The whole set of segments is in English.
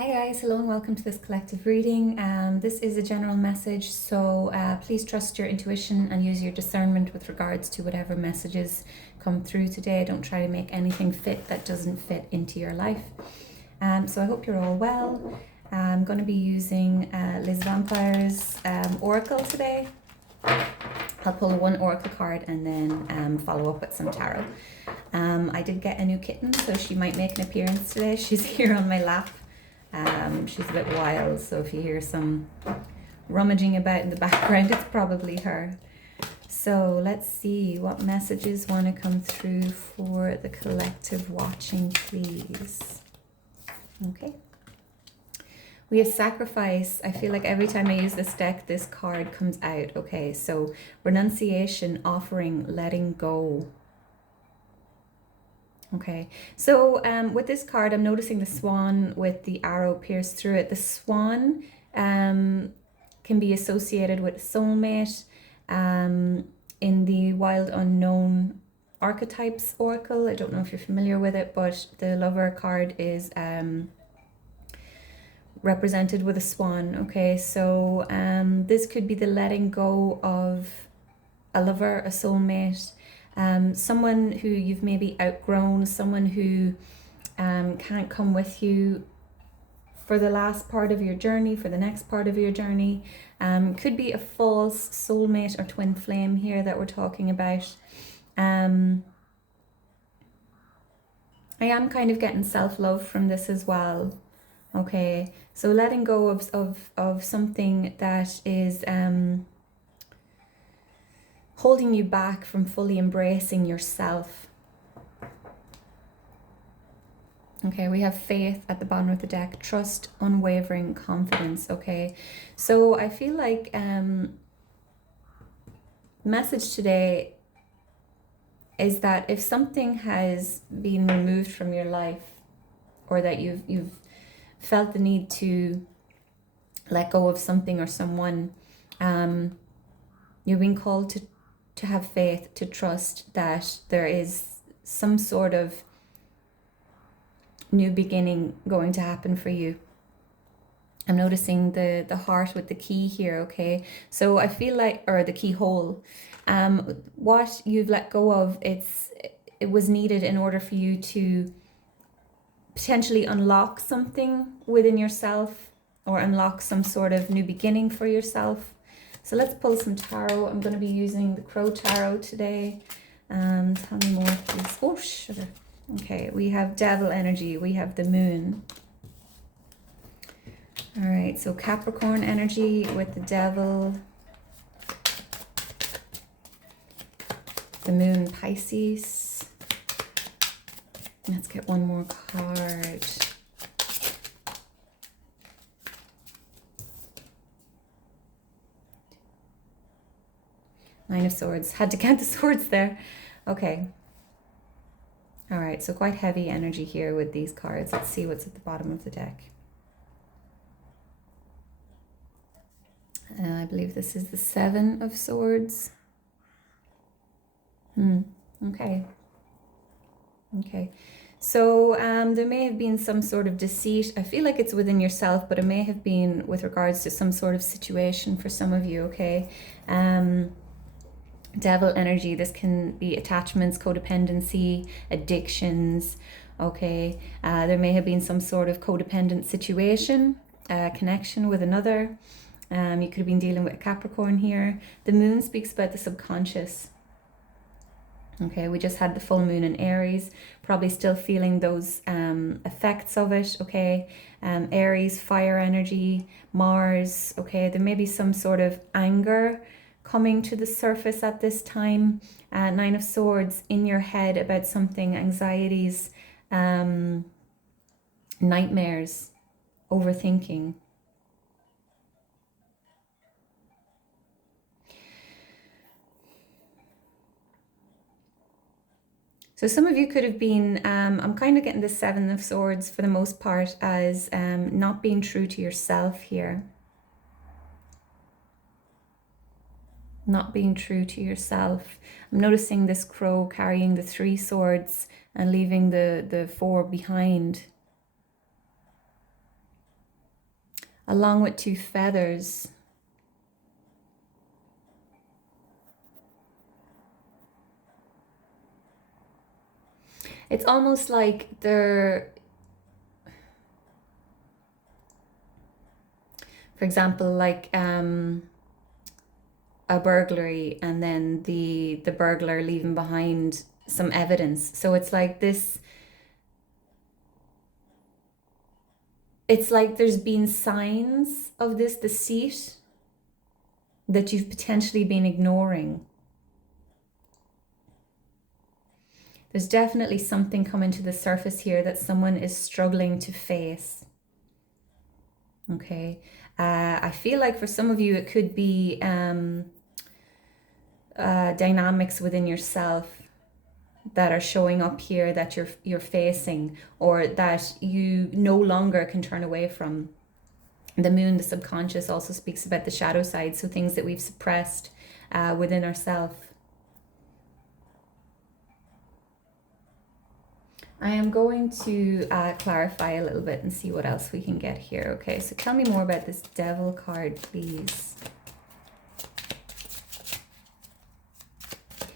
Hi guys, hello and welcome to this collective reading. This is a general message, so please trust your intuition and use your discernment with regards to whatever messages come through today. Don't try to make anything fit that doesn't fit into your life. So I hope you're all well. I'm going to be using Les Vampires Oracle today. I'll pull one Oracle card and then follow up with some tarot. I did get a new kitten, so she might make an appearance today. She's here on my lap. She's a bit wild, so if you hear some rummaging about in the background, it's probably her. So let's see what messages want to come through for the collective watching, please. Okay. We have sacrifice. I feel like every time I use this deck, this card comes out. Okay, so renunciation, offering, letting go. Okay, so with this card, I'm noticing the swan with the arrow pierced through it. The swan can be associated with soulmate in the Wild Unknown Archetypes Oracle. I don't know if you're familiar with it, but the lover card is represented with a swan. Okay, so this could be the letting go of a lover, a soulmate, someone who you've maybe outgrown, someone who can't come with you for the last part of your journey, for the next part of your journey. Could be a false soulmate or twin flame here that we're talking about. I am kind of getting self-love from this as well. Okay, so letting go of something that is holding you back from fully embracing yourself. Okay, we have faith at the bottom of the deck, trust, unwavering confidence. Okay, so I feel like message today is that if something has been removed from your life, or that you've felt the need to let go of something or someone, you've been called to have faith, to trust that there is some sort of new beginning going to happen for you. I'm noticing the heart with the key here, okay? So I feel like, or the keyhole, what you've let go of, it was needed in order for you to potentially unlock something within yourself, or unlock some sort of new beginning for yourself. So let's pull some tarot. I'm going to be using the Crow Tarot today. Tell me more, please. Oh, sugar. Okay, we have Devil energy. We have the Moon. All right, so Capricorn energy with the Devil. The Moon, Pisces. Let's get one more card. Nine of Swords. Had to count the swords there. Okay. All right, so quite heavy energy here with these cards. Let's see what's at the bottom of the deck. I believe this is the Seven of Swords. Okay. Okay. So there may have been some sort of deceit. I feel like it's within yourself, but it may have been with regards to some sort of situation for some of you, okay? Devil energy, this can be attachments, codependency, addictions, okay? There may have been some sort of codependent situation, connection with another. You could have been dealing with a Capricorn here. The Moon speaks about the subconscious. Okay, we just had the full moon in Aries, probably still feeling those effects of it, okay? Aries, fire energy, Mars, okay? There may be some sort of anger coming to the surface at this time. Nine of Swords, in your head about something, anxieties, nightmares, overthinking. So some of you could have been, I'm kind of getting the Seven of Swords for the most part as not being true to yourself here. Not being true to yourself. I'm noticing this crow carrying the 3 swords and leaving the 4 behind. along with 2 feathers. It's almost like they're, for example, like a burglary, and then the burglar leaving behind some evidence. So it's like this, it's like there's been signs of this deceit that you've potentially been ignoring. There's definitely something coming to the surface here that someone is struggling to face. Okay. I feel like for some of you, it could be dynamics within yourself that are showing up here that you're facing, or that you no longer can turn away from. The moon, the subconscious, also speaks about the shadow side, so things that we've suppressed within ourselves. I am going to clarify a little bit and see what else we can get here. Okay, so tell me more about this Devil card, please.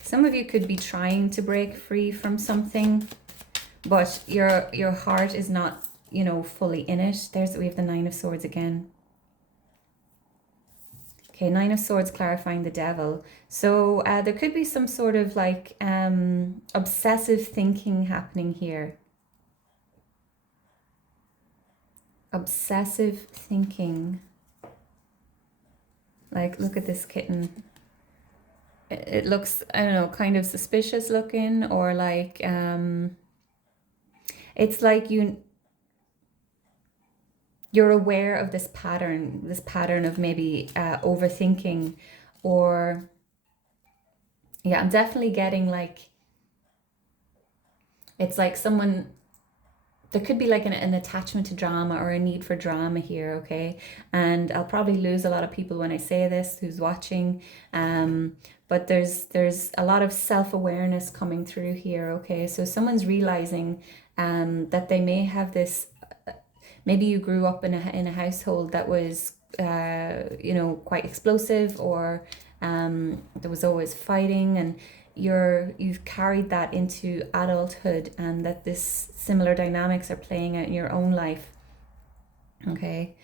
Some of you could be trying to break free from something, but your heart is not, you know, fully in it. We have the 9 of Swords again. Okay, 9 of Swords clarifying the Devil. So there could be some sort of like obsessive thinking happening here. Obsessive thinking. Like, look at this kitten. It looks, I don't know, kind of suspicious looking, or like, it's like you're aware of this pattern of maybe overthinking, or yeah, I'm definitely getting like, it's like someone, there could be like an attachment to drama or a need for drama here, okay? And I'll probably lose a lot of people when I say this who's watching, but there's a lot of self-awareness coming through here, okay? So someone's realizing that they may have this, maybe you grew up in a household that was, you know, quite explosive, or there was always fighting, and you've carried that into adulthood, and that this similar dynamics are playing out in your own life. Okay.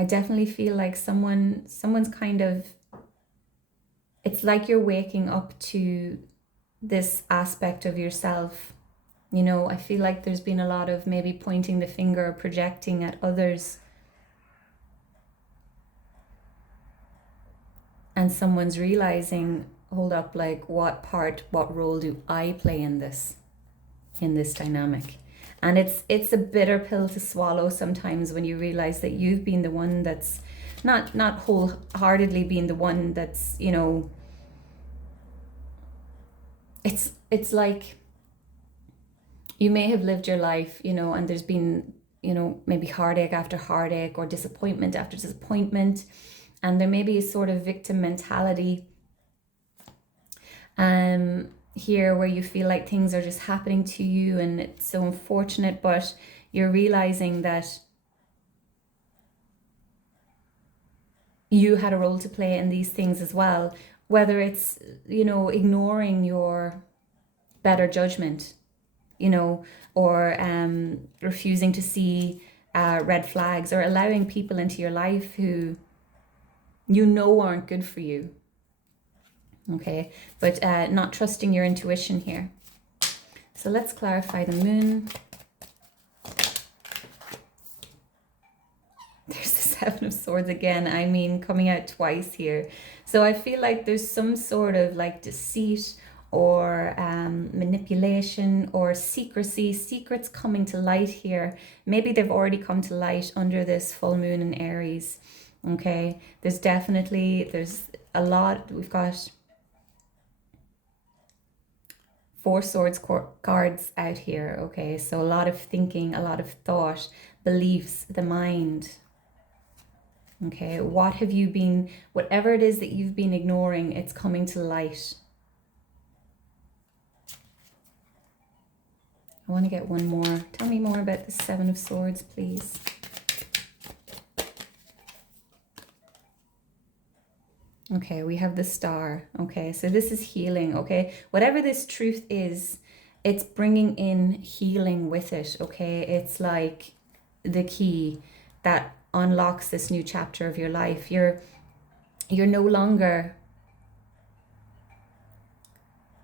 I definitely feel like someone's kind of, it's like you're waking up to this aspect of yourself. You know, I feel like there's been a lot of maybe pointing the finger, projecting at others. And someone's realizing, hold up, like what role do I play in this dynamic? And it's a bitter pill to swallow sometimes when you realize that you've been the one that's not wholeheartedly being the one that's, you know, it's like you may have lived your life, you know, and there's been, you know, maybe heartache after heartache, or disappointment after disappointment, and there may be a sort of victim mentality here, where you feel like things are just happening to you and it's so unfortunate, but you're realizing that you had a role to play in these things as well, whether it's, you know, ignoring your better judgment, you know, or refusing to see red flags, or allowing people into your life who you know aren't good for you. Okay, but not trusting your intuition here. So let's clarify the moon. There's the 7 of Swords again. I mean, coming out twice here. So I feel like there's some sort of like deceit, or manipulation, or secrets coming to light here. Maybe they've already come to light under this full moon in Aries. Okay, there's a lot. We've got 4 Swords cards out here. Okay, so a lot of thinking, a lot of thought, beliefs, the mind. Okay, what have you been, whatever it is that you've been ignoring, it's coming to light. I want to get one more. Tell me more about the Seven of Swords, please. Okay, we have the Star. Okay, so this is healing. Okay, whatever this truth is, it's bringing in healing with it. Okay, it's like the key that unlocks this new chapter of your life. You're no longer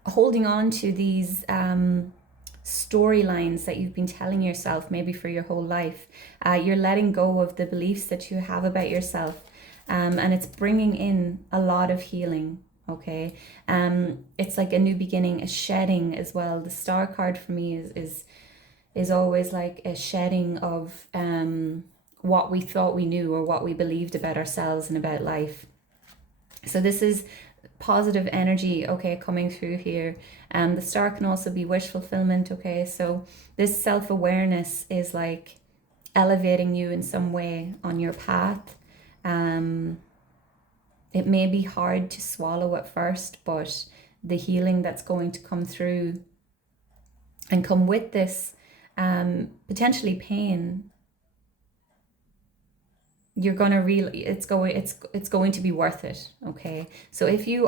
holding on to these storylines that you've been telling yourself maybe for your whole life. You're letting go of the beliefs that you have about yourself, and it's bringing in a lot of healing. Okay, it's like a new beginning, a shedding as well. The Star card for me is always like a shedding of what we thought we knew or what we believed about ourselves and about life. So this is positive energy, okay, coming through here. The Star can also be wish fulfillment, okay? So this self-awareness is like elevating you in some way on your path. It may be hard to swallow at first, but the healing that's going to come through and come with this, potentially pain, you're gonna it's going to be worth it. Okay, so if you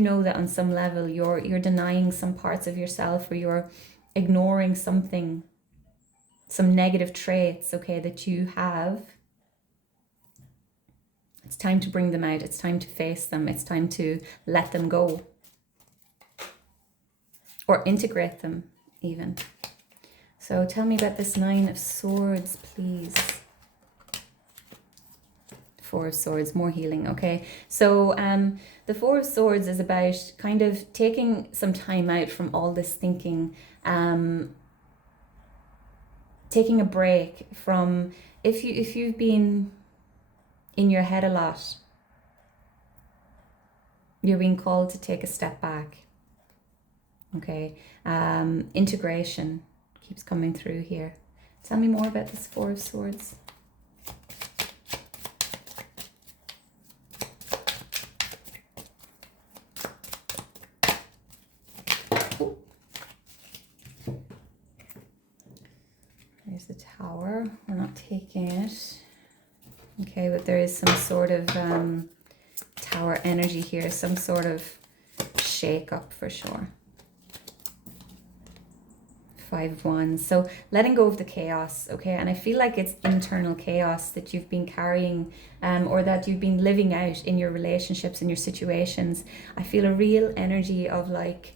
know that on some level you're denying some parts of yourself, or you're ignoring something, some negative traits, okay, that you have, it's time to bring them out. It's time to face them. It's time to let them go, or integrate them even. So tell me about this Nine of Swords, please. Four of Swords, more healing. Okay, so the Four of Swords is about kind of taking some time out from all this thinking, taking a break from, if you've been in your head a lot, you're being called to take a step back. Okay, integration keeps coming through here. Tell me more about this Four of Swords. There's the Tower. We're not taking it. Okay, but there is some sort of Tower energy here, some sort of shake up for sure. Five of Wands. So letting go of the chaos, okay? And I feel like it's internal chaos that you've been carrying, or that you've been living out in your relationships, in your situations. I feel a real energy of like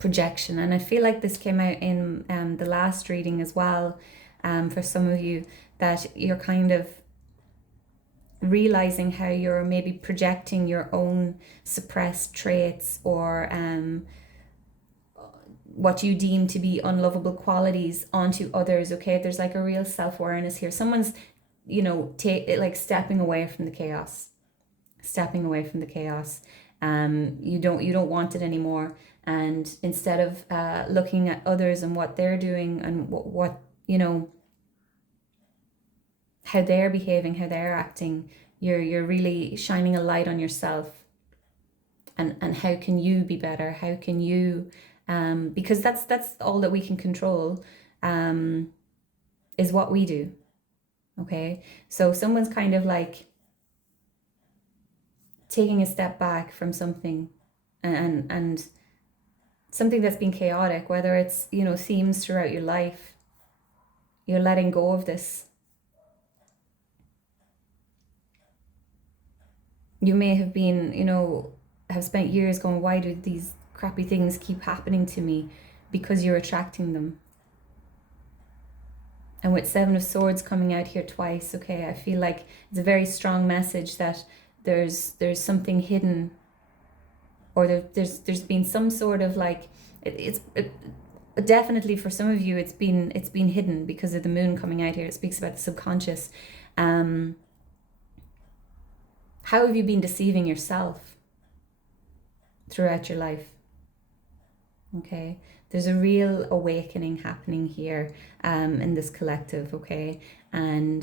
projection, and I feel like this came out in the last reading as well, for some of you, that you're kind of realizing how you're maybe projecting your own suppressed traits, or what you deem to be unlovable qualities onto others. Okay, there's like a real self-awareness here. Someone's, you know, stepping away from the chaos. You don't want it anymore, and instead of looking at others and what they're doing, and what you know, how they're behaving, how they're acting, you're really shining a light on yourself, and how can you be better, how can you, because that's all that we can control, is what we do. Okay, so someone's kind of like taking a step back from something, and something that's been chaotic, whether it's, you know, themes throughout your life. You're letting go of this. You may have been, you know, have spent years going, why do these crappy things keep happening to me? Because you're attracting them. And with Seven of Swords coming out here twice, okay, I feel like it's a very strong message that there's something hidden, or there's been some sort of like, definitely for some of you it's been hidden because of the moon coming out here. It speaks about the subconscious. How have you been deceiving yourself throughout your life? Okay, there's a real awakening happening here, in this collective, okay? And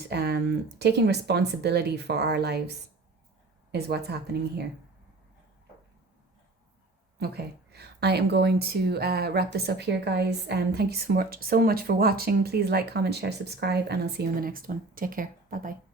taking responsibility for our lives is what's happening here. Okay, I am going to wrap this up here, guys. Thank you so much for watching. Please like, comment, share, subscribe, and I'll see you in the next one. Take care. Bye bye.